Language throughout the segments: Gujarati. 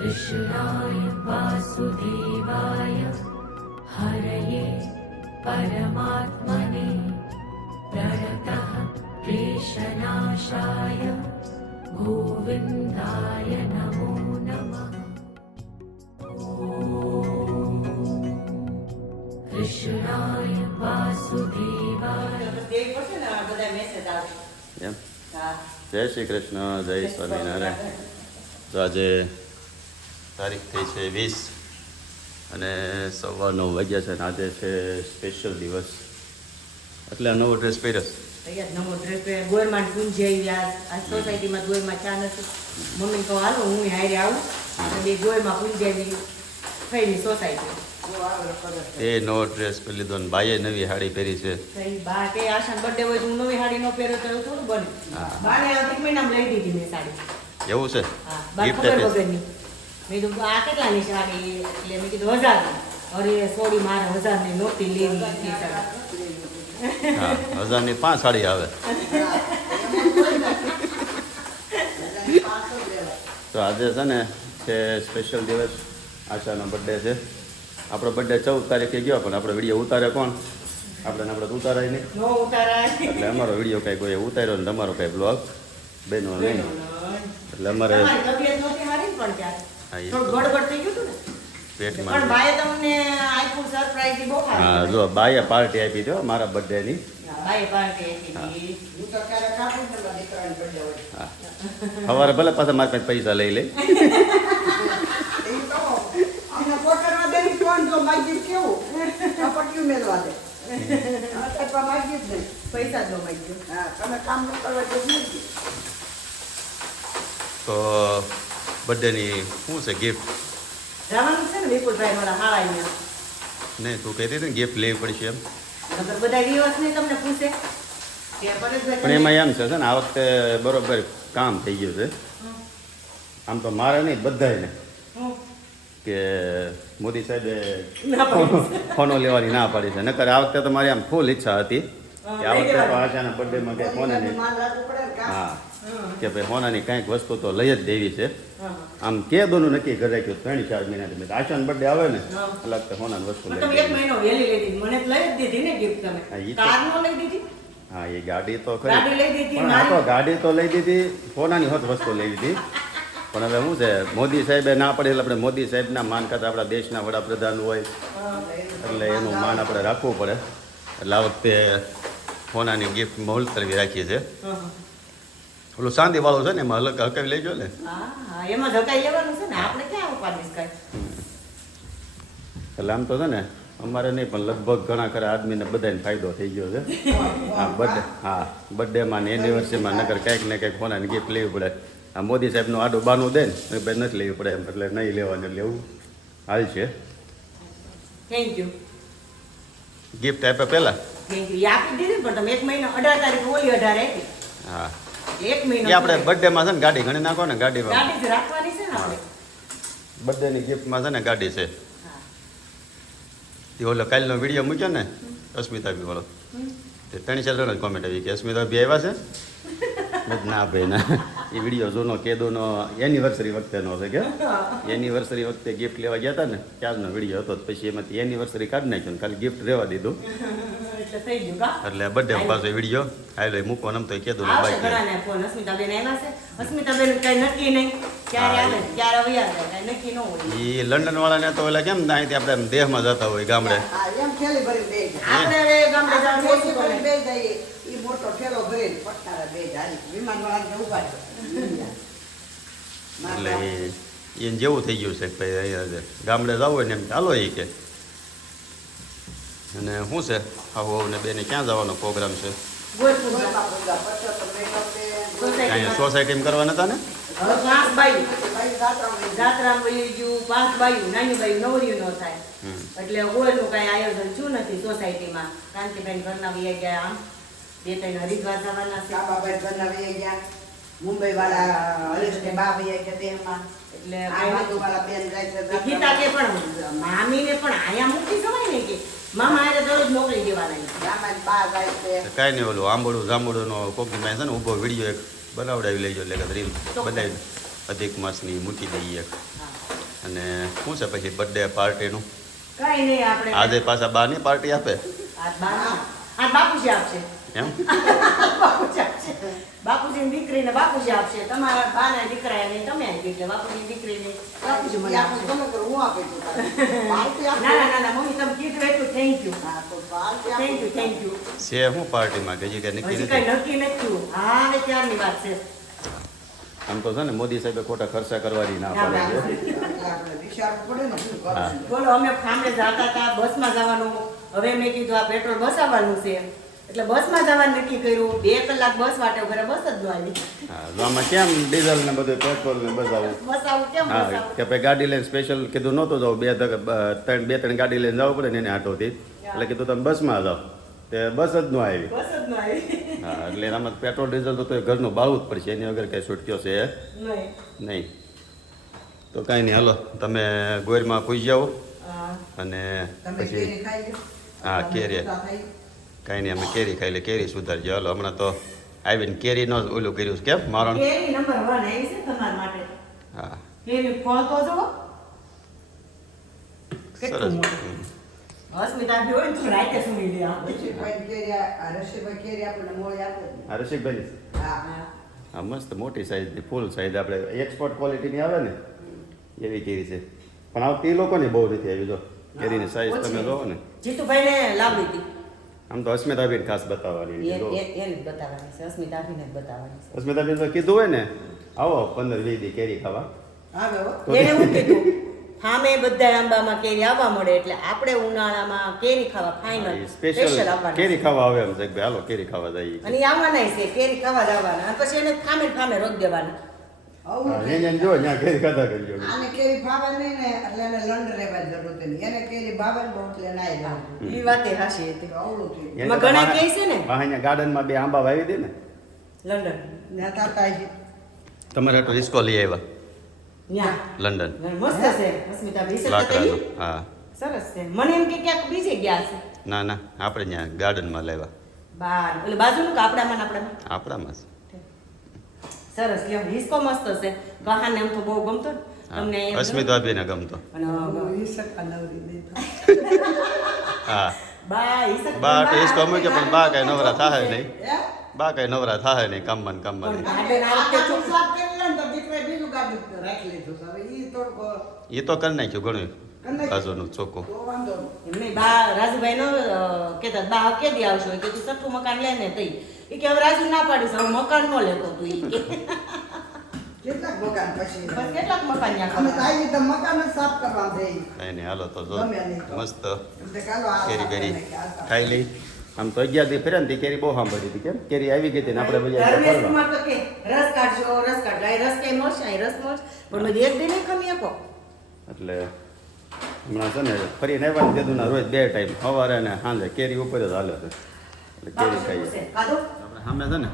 कृष्णाय वासुदेवाय हरये परमात्मने प्रणतः क्लेशनाशाय गोविन्दाय नमो नमः। कृष्णाय वासुदेवाय। જય શ્રી કૃષ્ણ, જય સ્વામિનારાયણ. તો આજે તારીખ થઈ છે 20 અને 9:15 વાગ્યા છે. અને આજે છે સ્પેશિયલ દિવસ એટલે નવો ડ્રેસ પહેર્યો. નવો ડ્રેસ પહેર્યો. ગોરમાં ગુંજી આવી આ સોસાયટીમાં ગોરમાં ચા નથી. મમ્મી કહો હાલો હું હારે આવું અને ગોરમાં ગુંજી આવી થઈને સોસાયટી એ નવો ડ્રેસ પહેરી લીધો ને બાઈએ નવી સાડી પહેરી છે. બા કે આશાન બર્થડે હોય હું નવી સાડી ન પહેરો તો એવું થોડું બને. બાને એક મહિનામાં લઈ દીધી મેં સાડી. એવું છે? હા, બા ખબર વગરની. મેં કીધું આ કેટલાની સાડી? એટલે મેં કીધું 1000. અરે સોરી મારે 1000ની નોટી લેવી હતી સાડી. હા, 1000ની 5 સાડી આવે. તો આજે છે ને છે સ્પેશિયલ દિવસ. આશાનો બર્થડે છે. આપણો બર્થડે 14 તારીખે ગયો પણ આપણો વિડીયો ઉતારે કોણ? આપણે ઉતારાય નહીં. નો ઉતારાય. એટલે અમારો વિડીયો કાંઈ કોઈ ઉતાર્યો ને તમારો કાંઈ બ્લોગ બેનો નહીં. એટલે અમારે તબિયત નહોતી હારી પણ ત્યારે હા, એ થોડું ગડબડ થઈ ગયું હતું ને પેટમાં. પણ બાએ તમને આઈફોન સરપ્રાઈઝ બહુ હા, ખાધી. જો બાઈએ પાર્ટી આપી દો મારા બર્થડેની. બાએ પાર્ટી આપી. હું તો ક્યારે કાપું ને દીકરાનો બર્થડે હોય. હા, સવારે ભલે પાછા મારા પાસે પૈસા લઈ લે. પૈસા જ માગ્યો. હા, તમે કામ ન કરવા જેવું નથી. તો બર્થડેની શું છે ગિફ્ટ? જવાનું છે ને વિપુલભાઈ મારા હાળાઈ. નહીં, તું કહેતી હતી ને ગિફ્ટ લેવી પડશે એમ. બધા દિવસ નહીં તમને પૂછે કે પણ એમાં એમ છે ને આ વખતે બરોબર કામ થઈ ગયું છે. આમ તો મારે નહીં બધાને કે મોદી સાહેબે ફોનો લેવાની ના પાડી છે. નકર આ વખતે તો મારી આમ ફૂલ ઈચ્છા હતી કે આ વખતે તો આશાના બર્થડેમાં કંઈ ફોનાની હા કે ભાઈ ફોનાની કંઈક વસ્તુ તો લઈ જ દેવી છે. આમ કે દોનું નક્કી કરી રાખ્યું 3-4 મહિનાથી. આશાનો બર્થડે આવે ને એટલે વખતે ફોનાની વસ્તુ લઈ એક મહિનો વહેલી લઈ દીધી. મને લઈ જ દીધી ને ગિફ્ટ તમે. કાર નો લઈ દીધી. હા, એ ગાડી તો ખરી. ગાડી લઈ દીધી. પણ આ તો ગાડી તો લઈ દીધી, ફોનાની હોત વસ્તુ લઈ દીધી. પણ હવે શું છે મોદી સાહેબે ના પડે એટલે આપણે મોદી સાહેબના માન કરતા આપણા દેશના વડાપ્રધાન હોય એટલે એનું માન આપણે રાખવું પડે. એટલે આ વખતે ફોનાની ગિફ્ટ મોલ કરવી રાખીએ છીએ. ઓલું ચાંદી વાળું છે ને એમાં હકાવી લેજો ને. હા, એમાં ધકાઈ લેવાનું છે ને આપણે ક્યાં ઉપાડીશ કઈ. એટલે આમ તો છે ને અમારે નહીં પણ લગભગ ઘણા ખરા આદમીને બધાને ફાયદો થઈ ગયો છે. હા, બર્થડેમાં ને એનિવર્સરીમાં નકર કંઈક ને કંઈક ફોનાની ગિફ્ટ લેવી પડે. આ મોદી સાહેબનું આડું બાનું દે ને ભાઈ નથી લેવી પડે એમ એટલે નહીં લેવાનું એટલે એવું હાલ છે. Thank you. ગિફ્ટ આપ્યા પહેલા થેન્ક યુ. આપી દીધી પણ તમે 1 મહિનો 18 તારીખ ઓલી 18 આપી. હા, 1 મહિનો એ આપણે બર્થડેમાં છે ને ગાડી ઘણી નાખો ને ગાડીમાં ગાડી જ રાખવાની છે ને આપણે. બર્થડેની ગિફ્ટમાં છે ને ગાડી છે. એ ઓલો કાલનો વિડીયો મૂક્યો ને અસ્મિતાભી વાળો તે 3-4 જણા કોમેન્ટ આવી કે અસ્મિતાભી આવ્યા છે. ના ભાઈ ના, એ વિડીયો જૂનો કેદોનો એનિવર્સરી વખતેનો છે કે એનિવર્સરી વખતે ગિફ્ટ લેવા ગયા હતા ને ત્યારનો વિડીયો હતો. પછી એમાંથી એનિવર્સરી કાઢી નાખ્યો ને ખાલી ગિફ્ટ રહેવા દીધું એટલે થઈ ગયું કા. એટલે બર્થડે પાછો વિડીયો હાલો મૂકવાનો તો કેદો આવશે ઘણાને ફોન. અસ્મિતાબેન આવ્યા છે. અસ્મિતાબેન કઈ નક્કી નહીં ક્યારે આવે ક્યારે આવી આવે કઈ નક્કી ન હોય. એ લંડન વાળાને તો ઓલા કેમ અહીંથી આપણે દેહમાં જતા હોય ગામડે આપણે ગામડે જવાનું મોટો ઠેલો ભરીને પટકારા બે જારી વિમાન વાળાને ઉભા એટલે એને જેવું થઈ ગયું છે કે ભાઈ અહીંયા ગામડે જવું હોય ને એમ ચાલો એ કે. અને શું છે આવું ને બેને ક્યાં જવાનો પ્રોગ્રામ છે? અહીંયા સોસાયટીમાં કરવાના હતા ને 5 બાયું જાત્રામાં વહી ગયું. 5 બાયું નાની બાયું નવરીયું નો થાય એટલે ઓળનું કઈ આયોજન શું નથી સોસાયટીમાં. કાંતિબેન ઘરના વહી ગયા. આમ 2-3 હરિદ્વાર જવાના છે. બાબાભાઈ ઘરના વહી ગયા. મુંબઈ વાળા હરીશને બા વહી ગયા તેમાં એટલે વાળા બેન જાય છે. ગીતા કે પણ મામીને પણ આયા મૂકી જવાય ને કે મામા આરે દરરોજ મોકલી દેવાના. ગામમાં બા જાય છે. કાંઈ નહીં ઓલું આંબોડું જાંબોડુંનો કોકની પાસે છે ને ઊભો વિડીયો એક બનાવડાવી લેજો એટલે રીલ બનાવી અધિક માસની મૂકી દઈએ એક. અને શું છે પછી બર્થડે પાર્ટીનું કાંઈ નહીં આપણે આજે પાછા બાની પાર્ટી આપે આ બાપુજી આપશે એમ બાપુજી આપશે બાપુજીની દીકરીને બાપુજી આપશે તમારા બાના દીકરાને તમે આપી એટલે બાપુજીની દીકરીને બાપુજી મને આપશે તમે કરો, હું આપી દઉં તારે. પાર્ટી આપો. ના મમ્મી તમે કીધું એટલું થેન્ક યુ હા, તો પાર્ટી આપો. થેન્ક યુ છે શું પાર્ટીમાં કે હજી કઈ નક્કી હજી નથી કઈ નક્કી નથી થયું હા હવે ત્યારની વાત છે આમ તો છે ને મોદી સાહેબે ખોટા ખર્ચા કરવાની ના પાડે છે એટલે આપણે વિચારવું પડે ને શું કરશું. બોલો અમે ફામે જતા હતા બસમાં જવાનું હવે મેં કીધું આ પેટ્રોલ બસાવવાનું છે એટલે બસમાં જવાનું નક્કી કર્યું 2 કલાક બસ માટે ઘરે બસ જ ન આવી હા તો આમાં કેમ ડીઝલ ને બધું પેટ્રોલ ને બસાવું બસાવું કેમ હા બસાવું કે ભાઈ ગાડી લઈને સ્પેશિયલ કીધું નહોતું જાવ બે ત્રણ ગાડી લઈને જવું પડે ને એને આટોથી એટલે કીધું તમે બસમાં જાઓ તે બસ જ ન આવી બસ જ ન આવી હા એટલે આમાં પેટ્રોલ ડીઝલ તો ઘરનું બાળવું જ પડશે એની વગર કઈ છૂટક્યો છે નહીં નહીં તો કાંઈ નહીં હાલો તમે ગોરમાં પૂઈ જાઓ હા. અને તમે પછી કેરી ખાઈ લો. હા, તમે કેરી. મોટા થઈ. કાંઈ નહીં અમે કેરી ખાઈ લે કેરી સુધારજો હાલો હમણાં તો આવીને કેરીનો જ ઓલું કર્યું છે કેમ મારણ કેરી નંબર 1 આવી છે તમારા માટે હા કેરી ફળ તો જુઓ સરસ કેટલું મોટું. અસ્મિતા બી હોય ને તો રાતે સુની લે આ. રસીભાઈ કેરી આ રસીભાઈ કેરી આપણને મોળી આપે જ. આ રસિકભાઈ હા. આ મસ્ત મોટી સાઈઝની ફૂલ સાઈઝ આપણે એક્સપોર્ટ ક્વોલિટીની આવે ને એવી કેરી છે પણ આવતી એ લોકોને બહુ નથી આવી જો કેરીની સાઈઝ તમે જોવો ને જીતુભાઈને લાવડી હતી આમ તો અસ્મિતાબેન ખાસ બતાવવાની છે. જો એને જ બતાવવાની છે અસ્મિતાભીને જ બતાવવાની છે અસ્મિતાબેન તો કીધું હોય ને આવો 15-20 દી કેરી ખાવા આવે હો. તો એને હું કીધું સામે બધા આંબામાં કેરી આવવા મળે એટલે આપણે ઉનાળામાં કેરી ખાવા ફાઇનલ સ્પેશિયલ સ્પેશિયલ આવવાના કેરી ખાવા આવે એમ છે કે ભાઈ હાલો કેરી ખાવા જઈએ અને ઈ આવવાના છે કેરી ખાવા જ આવવાના અને પછી એને ફામે રોક દેવાના આવું હા, થઈ એને જાય. જો ત્યાં કેરી ખાધા કરજો આને કેરી ભાવે નહીં ને એટલે એને લંડ રહેવા જરૂર નથી. એને કેરી ભાવે ને બહુ એટલે ના ય ભાવે. ઈ વાતે હાશી હતી આવડું થયું. એમાં ઘણા કહે છે ને અહીંયા ગાર્ડનમાં બે આંબા વાવી દે ને લંડન ત્યાં થતા છે. તમારે તો રિસ્કો લઈ આવ્યા ન્યા લંડન મસ્ત છે અસ્મિતા ભાઈ લાકડાનો હા સરસ છે મને એમ કે ક્યાંક બીજે ગયા છે ના ના આપણે ત્યાં ગાર્ડનમાં લાવ્યા બાર એટલે બાજુનું કાપડામાં ને આપણામાં આપણામાં જ. સરસ લ્યો હિસ્કો મસ્ત છે કહાને એમ તો બહુ ગમતો ને. હા, તમને એમ અસ્મિતા બેને ગમતો અને બહુ ઈ સકા નવરી નહીં થાય. હા બા હિસ્કો બા ટેસ્ટ અમે કે પણ બા કઈ નવરા થાય નહીં હે? બા કઈ નવરા થાય નહીં કામમાં ને કામમાં નહીં. ગાર્ડન આ વખતે આટલું ચોખ્ખું. સાફ કરી લે ને તો દીકરાએ બીજું ગાડું રાખી લીધું છે. હવે ઈ થોડુંક એ તો કરી નાખ્યું ઘણું કરી નાખ્યું? બાજુનું ચોખ્ખું તો વાંધો નહીં. એમ નહીં બા રાજુભાઈ નો કેતા બા કેદી આવશો કે તું સઠ્ઠું મકાન લે ને તઈ એ કે હવે રાજુ ના પાડીશ હવે મકાન નો લેતો તું ઈ કે કેટલાક મકાન પછી બસ કેટલાક મકાન ન્યા અમે તો કરવા? આવી તો મકાન જ સાફ કરવા જઈએ. કાંઈ નહીં હાલો તો જો ગમે નહીં તો. મસ્ત એમ તો ચાલો આ કેરી સાફ બેરી કરીને કે આ સાફ. ખાઈ લઈ આમ તો 11 દી ફેર્યા ને તે કેરી બહુ સાંભળી હતી કેમ કેરી આવી ગઈ હતી ને આપણે બધા ધર્મેશ ફરવા. કુમાર તો કે રસ કાઢજો રસ કાઢ લાય રસ કઈ મળશે અહીં રસ મળશે પણ મેં એક દી નહીં ખમી શકો એટલે હમણાં છે ને ફરીને આવ્યા ને તેદુના રોજ 2 ટાઈમ સવારે અને સાંજે કેરી ઉપર જ હાલે છે એટલે કેરી ખાઈએ કાઢો આપણે સામે છે ને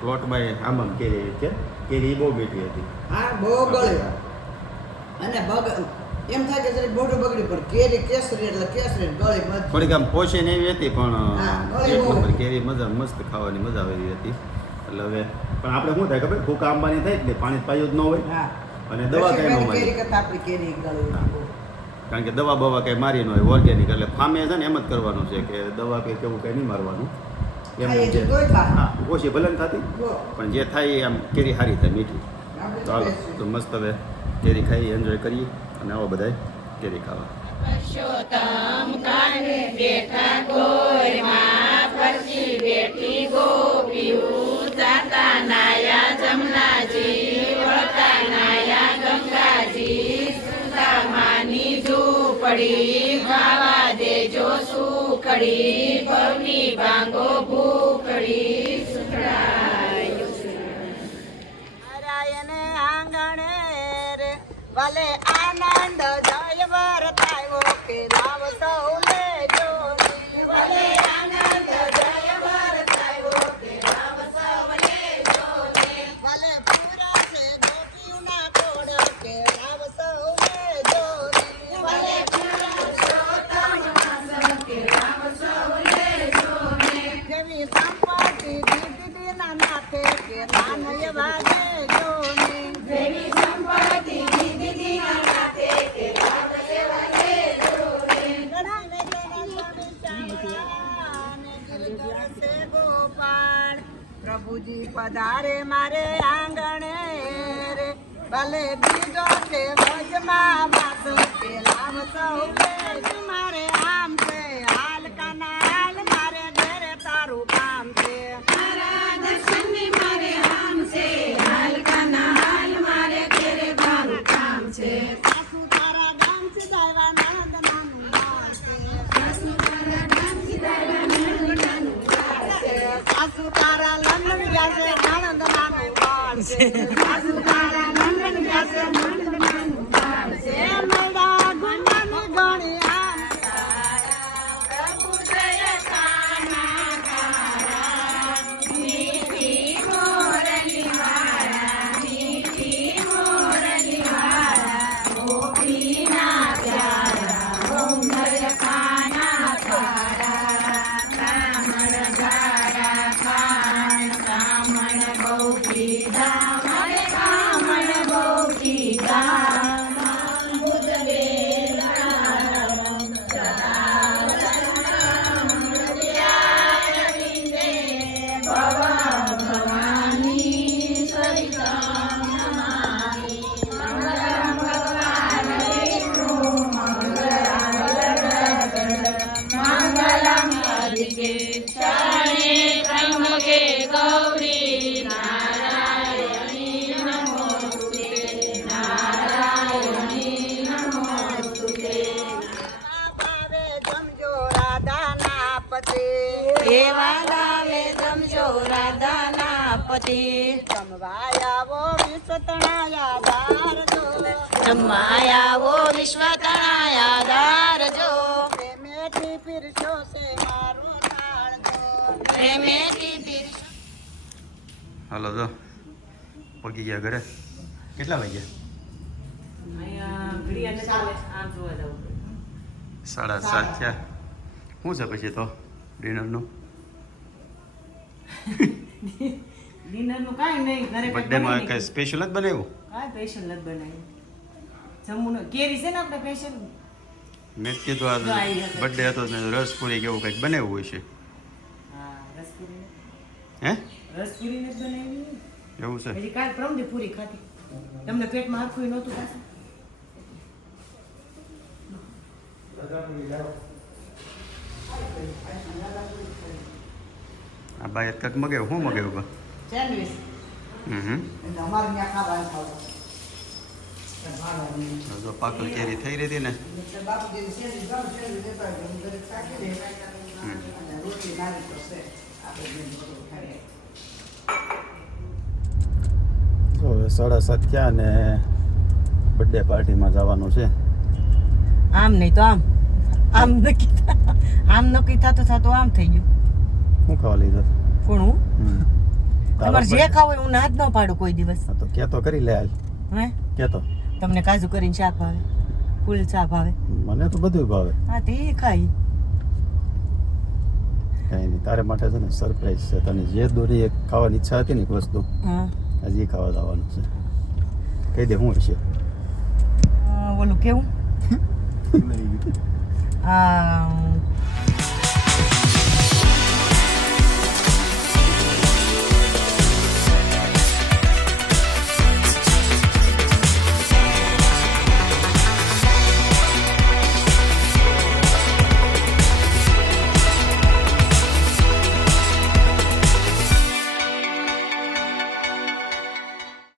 પ્લોટમાં આંબામ કેરી આવી છે કેરી બહુ મીઠી હતી હા બહુ ગળે અને એમ થાય કે જરી બોડું બગડી પણ કેરી કેસરી એટલે કેસરી ગળી મત થોડીક આમ પોષી ને એવી હતી પણ હા, ગળી એક બહુ. નંબર કેરી મસ્ત ખાવાની મજા આવી હતી એટલે હવે પણ આપણે શું થાય ખબર ભૂકા આંબાની થાય એટલે પાણી પાયું જ ન હોય હા અને દવા કઈ ન કેરી મારી કરતા આપણી કેરી ગળી કારણ કે દવા બવા કઈ મારી ન હોય ઓર્ગેનિક એટલે ફામે છે ને એમ જ કરવાનું છે કે દવા કઈ કેવું કઈ નહીં મારવાનું ખાઈએ એમ તો તોય ખાય. હા ઓછી ભલે ને થતી જો, પણ જે થાય એ આમ કેરી સારી થાય મીઠી આપણે ચાલો બેસીએ. તો મસ્ત હવે કેરી ખાઈ એન્જોય કરીએ અને આવો બધાય કેરી ખાવા પુરુષોત્તમ કાને બેઠા ગોરમાં ફરતી બેઠી ગોપીઓ જાતા નાયા જમનાજી વળતા નાયા ગંગાજી સુદામાની ઝૂંપડી ખાવા દેજો સુખડી ભવની ભાંગો ભૂખડી સુખડાય નારાયણ આંગણે રે વાલે આનંદ જય વરતાયો કે રાવ સૌ લેજો વાલે આનંદ જય વરતાયો કે રાવ સૌ લેજો વાલે પૂરા છે ગોપીઓના કોડ કે રાવ સૌ લેજો વાલે પુરુષોત્તમ કે રાવ સૌ લેજો જેવી સંપત્તિ દીદીના નાથે કે નાનય વાગે જો દેવી સંપત્તિ દીદી ના ભલે બીજો છે વજમાં માસો પેલા સૌ મારે આમ છે હાલ કાના હાલ મારે ઘરે તારું કામ છે તારા દર્શનની મારે આમ છે હાલ કાના હાલ મારે ઘેરે તારું કામ છે સાસુ તારા ગામ છે દાયવા નંદ નાનું બાળ છે સાસુ તારા ગામ સિધારા નંદ નાનું બાળ છે સાસુ તારા લંડન ગયા છે નણંદ નાનું બાળ છે સાસુ તારા નંદન ગયા છે નંદ નાનું બાળ છે એ મેળા ગુંડાની ગણી આમ પ્રભુ જય કાના તારા મીઠી મોરલી વાળા મીઠી મોરલી વાળા ગોપીના પ્યારા ઓમ જય કાના તારા કામણ ગારા કાન કામણ બહુ કીધા મને કામણ બહુ કીધા બુદ્ધ ભવાની સરિતા નમામિ મંગલમ ભગવાન વિષ્ણુ મંગલમ અધિકે શરણે ત્રંબકે ગૌરી નારાયણી નમોસ્તુતે નારાયણી નમોસ્તુતે ભાવે જમજો રાધાના પતિ એવા લાવે જમજો રાધાના પતિ જમવાયાવો વિશ્વતણાયા ધારજો જમાયાવો વિશ્વ તણાયા ધારજો પ્રેમેથી પીરસો છે મારું થાળજો પ્રેમેથી પીરસો હાલો તો પગી ગયા ઘરે કેટલા વાગ્યા અહીંયા ઘડિયાળ ચાલે આમ જોવા જવું 7:30 થયા શું છે પછી તો ડિનરનું ડિનરનું કાંઈ નહીં ઘરે કંઈક બર્થડેમાં બનાવી કંઈ સ્પેશિયલ જ બનાવ્યું કાંઈ સ્પેશિયલ નથી બનાવ્યું જમવું કેરી છે ને આપણે સ્પેશિયલ મેં કીધું આ બર્થડે હતો ને રસપુરી કેવું કંઈક બનાવ્યું હોય છે હા રસપુરી હે રસપુરી નથી બનાવી એવું છે હજી કાલ પ્રમદી પૂરી ખાધી તમને પેટમાં આખું નહોતું પાછું આ બાય કંઈક મગાવ્યું શું મગાવ્યું બા સેન્ડવિચ હમ અમારે ત્યાં ખાવાનું ખાવું જો પાકલ કેરી થઈ રહી હતી ને એટલે બાપુજીને સેન્ડવિચ ભાવે, સેન્ડવિચ લેતા હોય તો હું દરેક શાકી દે અને રોટલી મારી તો છે આપણે બેન બધું ખાઈએ. તો હવે 7:30 થયા ને બર્થડે પાર્ટીમાં જવાનું છે આમ નહીં તો આમ આમ નક્કી થતું થતું આમ થઈ ગયું શું ખાવા લઈ જશે પણ હું હમ. તમારે જે ખાવું હોય હું ના જ ન પાડું કોઈ દિવસ હા તો કહેતો કરી લે હાલ હે કહેતો તમને કાજુ કરીને શાક ભાવે ફૂલ શાક ભાવે મને તો બધું ભાવે હા તે ખાઈ કાંઈ નહીં તારે માટે છે ને સરપ્રાઈઝ છે તને જે દોરી એક ખાવાની ઈચ્છા હતી ને એક વસ્તુ હા હજી ખાવા જવાનું છે કહી દે શું હશે ઓલું કેવું આ